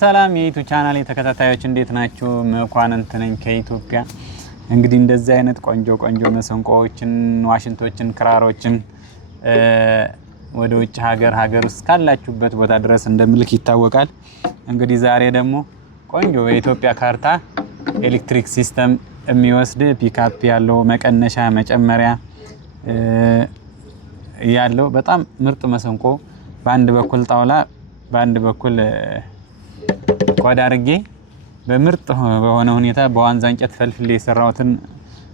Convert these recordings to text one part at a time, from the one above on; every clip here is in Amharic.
ሰላም የዩቲዩብ ቻናሌ ተከታታዮች እንዴት ናችሁ? መኳንንት ነኝ ከኢትዮጵያ። እንግዲህ እንደዚህ አይነት ቆንጆ መሰንቆዎችን፣ ዋሽንቶችን፣ ክራሮችን ወደ ውጭ ሀገር ውስጥ ካላችሁበት ቦታ ድረስ እንደምልክ ይታወቃል። እንግዲህ ዛሬ ደግሞ ቆንጆ የኢትዮጵያ ካርታ ኤሌክትሪክ ሲስተም የሚወስድ ፒካፕ ያለው መቀነሻ መጨመሪያ ያለው በጣም ምርጥ መሰንቆ በአንድ በኩል ጣውላ በአንድ በኩል ቆዳ አድርጌ በምርጥ በሆነ ሁኔታ በዋንዛ እንጨት ፈልፍሌ የሰራሁትን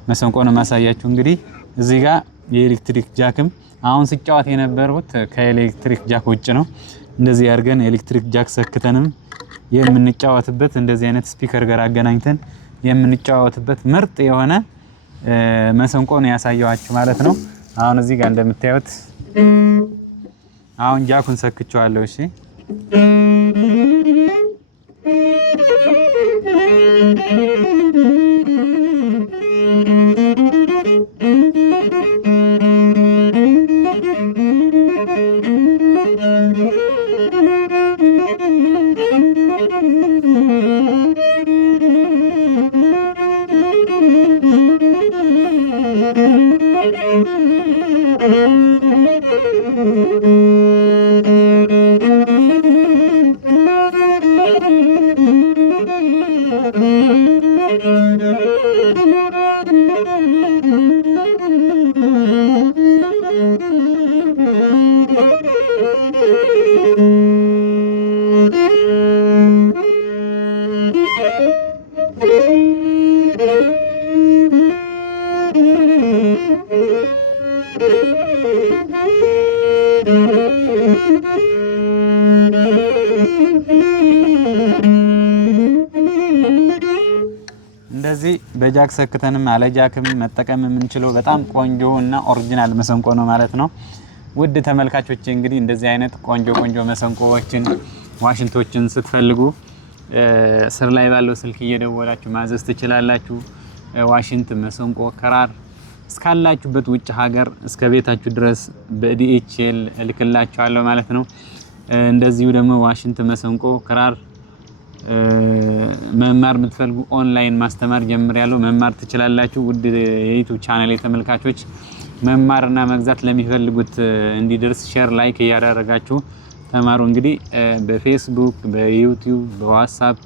መሰንቆ ነው ማሳያችሁ። እንግዲህ እዚህ ጋር የኤሌክትሪክ ጃክም አሁን ሲጫወት የነበሩት ከኤሌክትሪክ ጃክ ውጭ ነው። እንደዚህ አድርገን ኤሌክትሪክ ጃክ ሰክተንም የምንጫወትበት እንደዚህ አይነት ስፒከር ጋር አገናኝተን የምንጫወትበት ምርጥ የሆነ መሰንቆ ነው ያሳየዋችሁ ማለት ነው። አሁን እዚህ ጋር እንደምታዩት አሁን ጃኩን ሰክቼዋለሁ። እሺ እንደዚህ በጃክ ሰክተንም አለ ጃክም መጠቀም የምንችለው በጣም ቆንጆ እና ኦሪጂናል መሰንቆ ነው ማለት ነው። ውድ ተመልካቾች እንግዲህ እንደዚህ አይነት ቆንጆ መሰንቆዎችን ዋሽንቶችን ስትፈልጉ ስር ላይ ባለው ስልክ እየደወላችሁ ማዘዝ ትችላላችሁ። ዋሽንት፣ መሰንቆ፣ ክራር እስካላችሁበት ውጭ ሀገር እስከ ቤታችሁ ድረስ በዲኤችኤል እልክላችኋለሁ ማለት ነው። እንደዚሁ ደግሞ ዋሽንት፣ መሰንቆ፣ ክራር መማር የምትፈልጉ ኦንላይን ማስተማር ጀምሬያለሁ። መማር ትችላላችሁ። ውድ የዩቲዩብ ቻናሌ ተመልካቾች መማርና መግዛት ለሚፈልጉት እንዲደርስ ሼር፣ ላይክ እያደረጋችሁ ተማሩ። እንግዲህ በፌስቡክ፣ በዩቲዩብ፣ በዋትስአፕ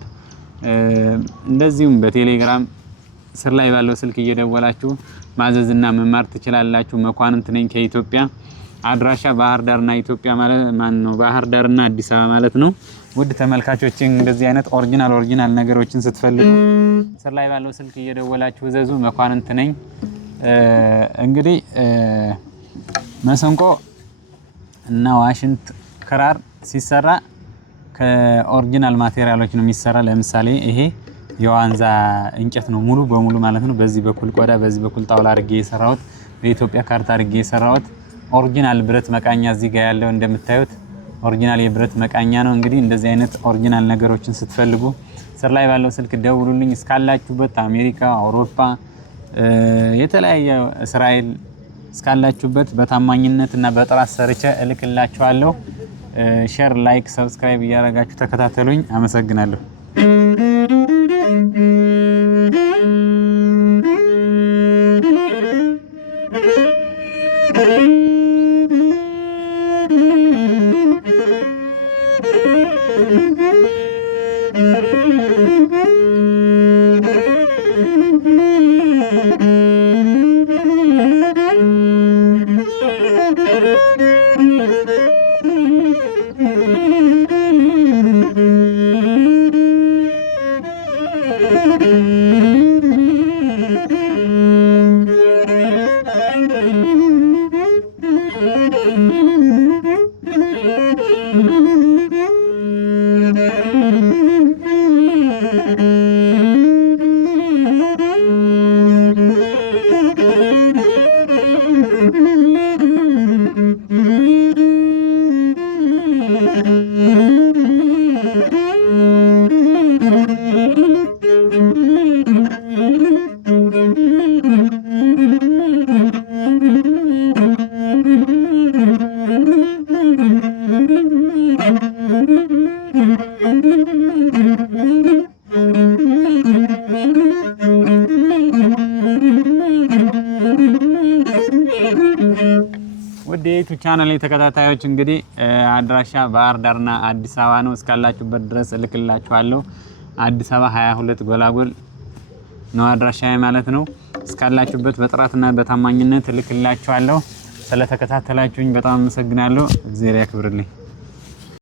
እንደዚሁም በቴሌግራም ስር ላይ ባለው ስልክ እየደወላችሁ ማዘዝና መማር ትችላላችሁ። መኳንንት ነኝ ከኢትዮጵያ። አድራሻ ባህር ዳርና ኢትዮጵያ ማለት ነው፣ ባህር ዳርና አዲስ አበባ ማለት ነው። ውድ ተመልካቾች እንደዚህ አይነት ኦሪጂናል ነገሮችን ስትፈልጉ ስር ላይ ባለው ስልክ እየደወላችሁ ዘዙ። መኳንንት ነኝ። እንግዲህ መሰንቆ እና ዋሽንት፣ ክራር ሲሰራ ከኦሪጂናል ማቴሪያሎች ነው የሚሰራ። ለምሳሌ ይሄ የዋንዛ እንጨት ነው ሙሉ በሙሉ ማለት ነው። በዚህ በኩል ቆዳ፣ በዚህ በኩል ጣውላ አድርጌ የሰራሁት፣ በኢትዮጵያ ካርታ አድርጌ የሰራሁት ኦሪጂናል ብረት መቃኛ እዚህ ጋር ያለው እንደምታዩት ኦሪጂናል የብረት መቃኛ ነው። እንግዲህ እንደዚህ አይነት ኦሪጂናል ነገሮችን ስትፈልጉ ስር ላይ ባለው ስልክ ደውሉልኝ። እስካላችሁበት አሜሪካ፣ አውሮፓ፣ የተለያየ እስራኤል እስካላችሁበት በታማኝነት እና በጥራት ሰርቼ እልክላችኋለሁ። ሼር፣ ላይክ፣ ሰብስክራይብ እያደረጋችሁ ተከታተሉኝ። አመሰግናለሁ። ወዴቱ ቻናል ተከታታዮች እንግዲህ አድራሻ ባህር ዳርና አዲስ አበባ ነው። እስካላችሁበት ድረስ እልክላችኋለሁ። አዲስ አበባ 22 ጎላጎል ነው አድራሻዬ ማለት ነው። እስካላችሁበት በጥራትና በታማኝነት እልክላችኋለሁ። ስለተከታተላችሁኝ በጣም አመሰግናለሁ። እግዚአብሔር ያክብርልኝ።